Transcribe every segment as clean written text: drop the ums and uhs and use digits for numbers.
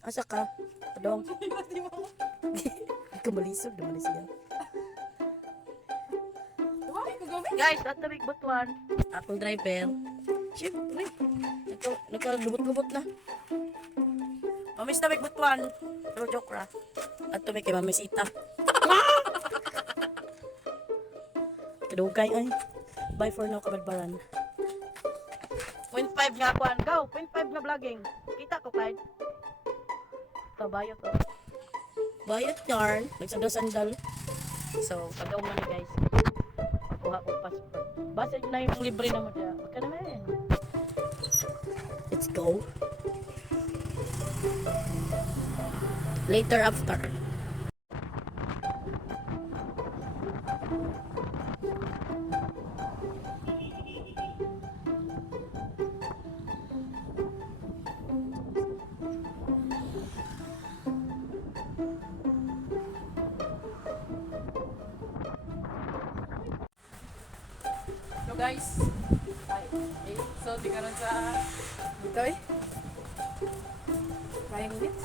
Asa ka? Padong. Ikaw malisod naman siya. Guys, at tabig butuan. Akong driver. Siyempre. Nagkalubot-lubot na. Mamis tabig butuan. Pero joke ra. At tumig kay mamisita. Kadugay ay. Bye for now, kabalbaran. 0.5 nga kuan. Go, 0.5 nga vlogging. Kita ko, Clyde. Ito, bayot to. Bayot yarn. Nagsandal-sandal. So, pag-aw mo na guys. Makuha ko passport. Basta yun na yung libre na mo dyan. Huwag ka naman. Let's go. Later after. So guys, so di ka sa dito eh. 5 minutes.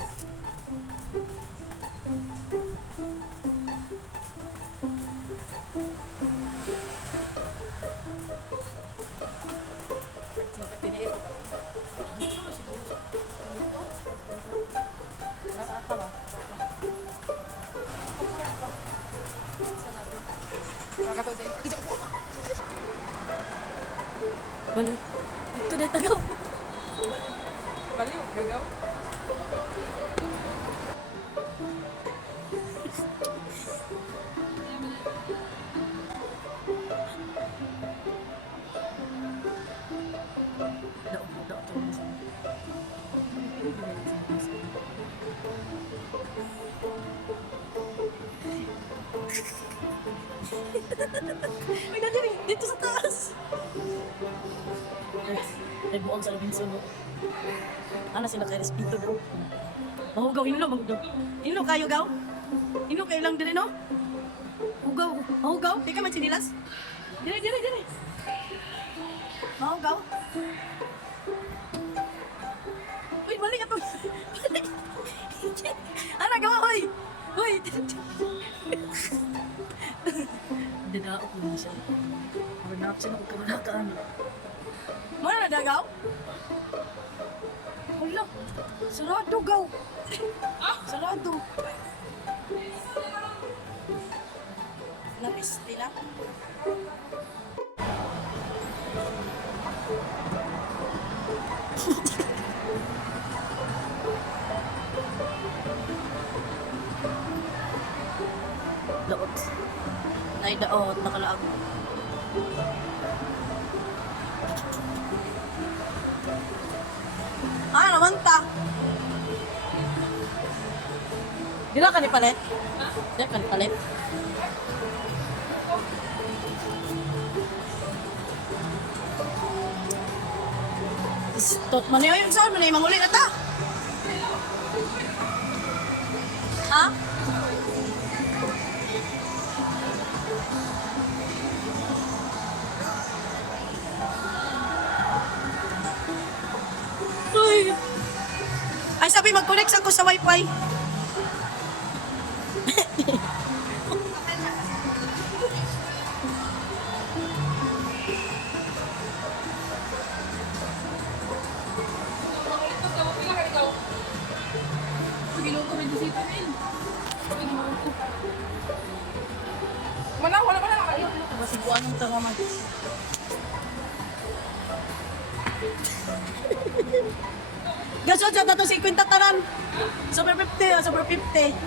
Wala. Ito na tagaw. Baliw, gagaw. Uy, nandito dito sa taas. Nagbuang sa labing suno. Ano sila kay respeto daw? Mahugaw, inulo, mahugaw. Inulo kayo, gaw? Inulo kayo lang din, no? Mahugaw, mahugaw. Di ka man sinilas? Dire, dire, dire. Mahugaw. Uy, balik ato. Balik. Ano, gawa, uy. Uy. Dadao ko na siya. Maranap siya na kung kamanakaan. Mana na dagaw? Wala. Sarado, gaw. Sarado. Lapis, tila. Daot. Naidaot, nakalaag. Ah, naman ta. Dila ka ni palit? Dila ka ni palit? Istot man yun. Saan mo na yung manguli na ta? Ha? Ay, sabi mag-connect ako sa wifi. Wala na kayo. Masiguan ng tanga man. Gasod sa tato 50 taran. Super 50, super 50.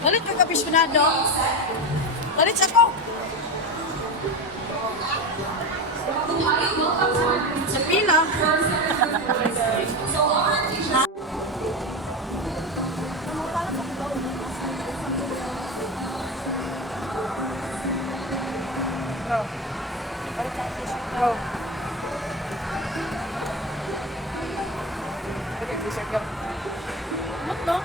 Balit ka kapisyonado. Balit sa ko. Sa pila. Oh. Dessert ka. What no?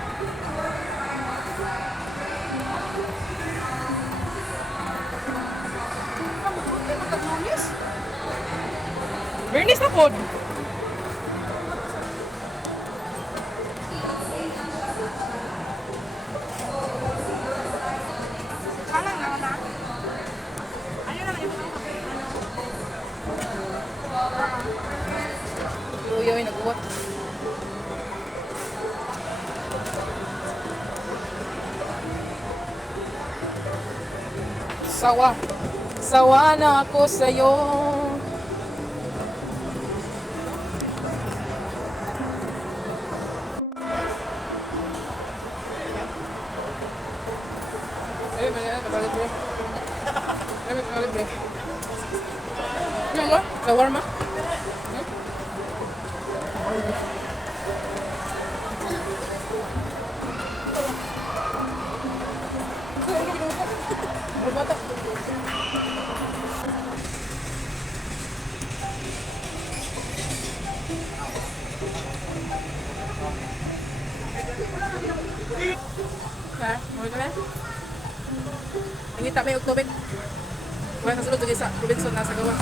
Bernice na pod. Luya ay nag-uwat. Sawa. Sawa na ako sa'yo. Eh, balik bro. Balik bro. Ano ba? Shawarma? Bata. Ha? Mau ka na? Nangita may og tubig. Kuha sa sulod sa Robinson nasa gawa.